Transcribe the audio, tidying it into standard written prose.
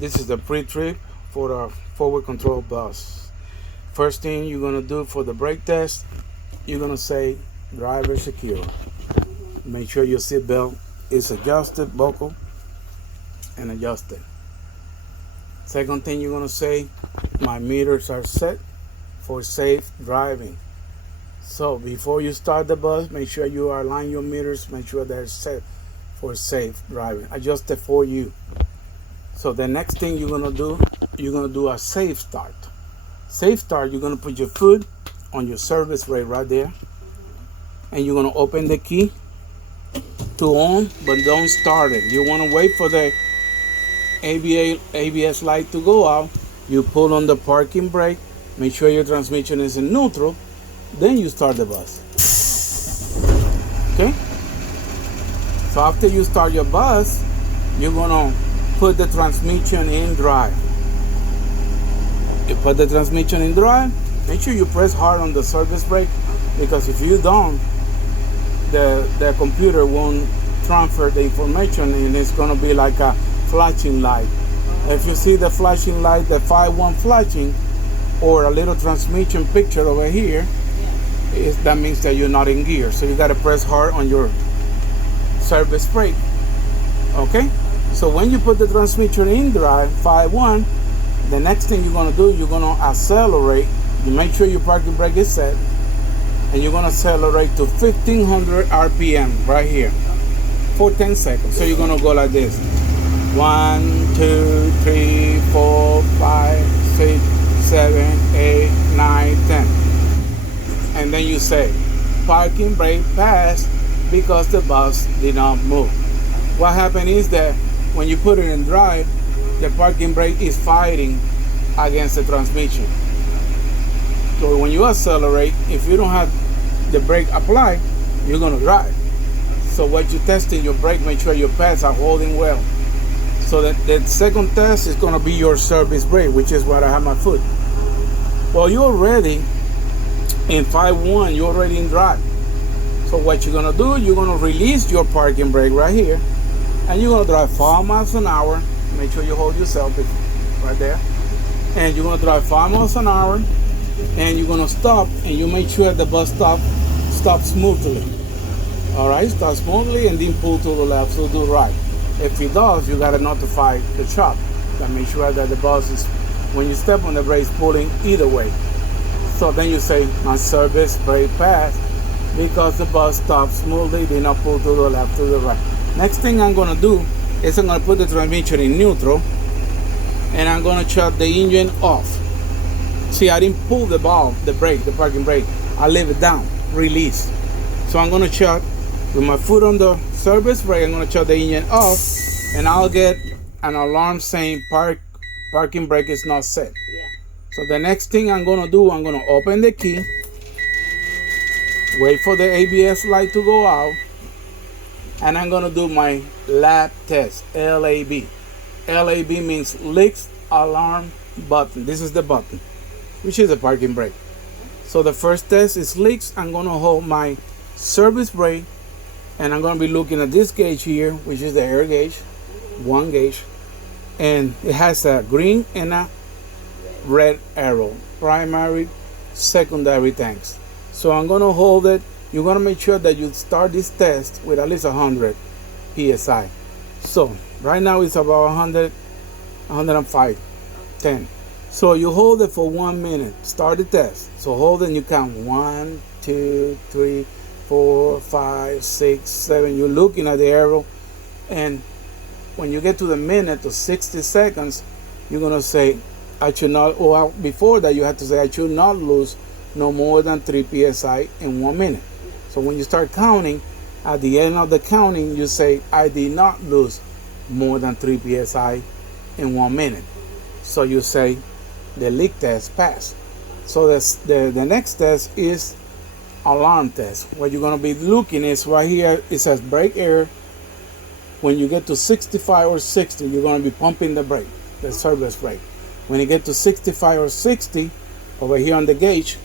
This is the pre-trip for the forward control bus. First thing you're gonna do for the brake test, you're gonna say driver secure. Make sure your seatbelt is adjusted, buckle, and adjusted. Second thing you're gonna say, my meters are set for safe driving. So before you start the bus, make sure you align your meters, make sure they're set for safe driving, adjusted for you. So the next thing you're gonna do a safe start. Safe start, you're gonna put your foot on your service brake right there, and you're gonna open the key to on, but don't start it. You wanna wait for the ABS light to go out. You pull on the parking brake, make sure your transmission is in neutral, then you start the bus. Okay? So after you start your bus, you're gonna put the transmission in drive. You put the transmission in drive, make sure you press hard on the service brake, because if you don't, the computer won't transfer the information, and it's gonna be like a flashing light. If you see the flashing light, the 5-1 flashing, or a little transmission picture over here, that means that you're not in gear. So you gotta press hard on your service brake. Okay? So when you put the transmission in drive, 5-1, the next thing you're gonna do, you're gonna accelerate. You make sure your parking brake is set, and you're gonna accelerate to 1500 RPM right here for 10 seconds. So you're gonna go like this: 1, 2, 3, 4, 5, 6, 7, 8, 9, 10. And then you say, parking brake passed because the bus did not move. What happened is that when you put it in drive, the parking brake is fighting against the transmission. So when you accelerate, if you don't have the brake applied, you're gonna drive. So what you're testing your brake, make sure your pads are holding well. So that the second test is gonna be your service brake, which is where I have my foot. Well, you're already in 5-1, you're already in drive. So what you're gonna do, you're gonna release your parking brake right here, and you're gonna drive 5 miles an hour. Make sure you hold yourself right there. And you're gonna drive 5 miles an hour, and you're gonna stop, and you make sure the bus stop smoothly. All right, stop smoothly, and then pull to the left, so do right. If it does, you gotta notify the shop to make sure that the bus is, when you step on the brakes, pulling either way. So then you say, my service brake passed because the bus stopped smoothly, did not pull to the left, to the right. Next thing I'm gonna do is I'm gonna put the transmission in neutral, and I'm gonna shut the engine off. See, I didn't pull the valve, the brake, the parking brake. I leave it down, release. So I'm gonna shut with my foot on the service brake. I'm gonna shut the engine off, and I'll get an alarm saying parking brake is not set. So the next thing I'm gonna do, I'm gonna open the key, wait for the ABS light to go out, and I'm gonna do my lap test, LAB. LAB means leaks alarm button. This is the button, which is a parking brake. So the first test is leaks. I'm gonna hold my service brake, and I'm gonna be looking at this gauge here, which is the air gauge, 1 gauge, and it has a green and a red arrow, primary, secondary tanks. So I'm gonna hold it. You're gonna make sure that you start this test with at least 100 psi. So right now it's about 100, 105, 10. So you hold it for 1 minute. Start the test. So hold it and you count 1, 2, 3, 4, 5, 6, 7. You're looking at the arrow, and when you get to the minute to 60 seconds, you're gonna say, I should not, or before that you have to say, I should not lose no more than 3 psi in 1 minute. So when you start counting, at the end of the counting, you say, I did not lose more than 3 psi in 1 minute. So you say, the leak test passed. So the next test is alarm test. What you're gonna be looking is right here, it says brake error. When you get to 65 or 60, you're gonna be pumping the brake, the service brake. When you get to 65 or 60, over here on the gauge,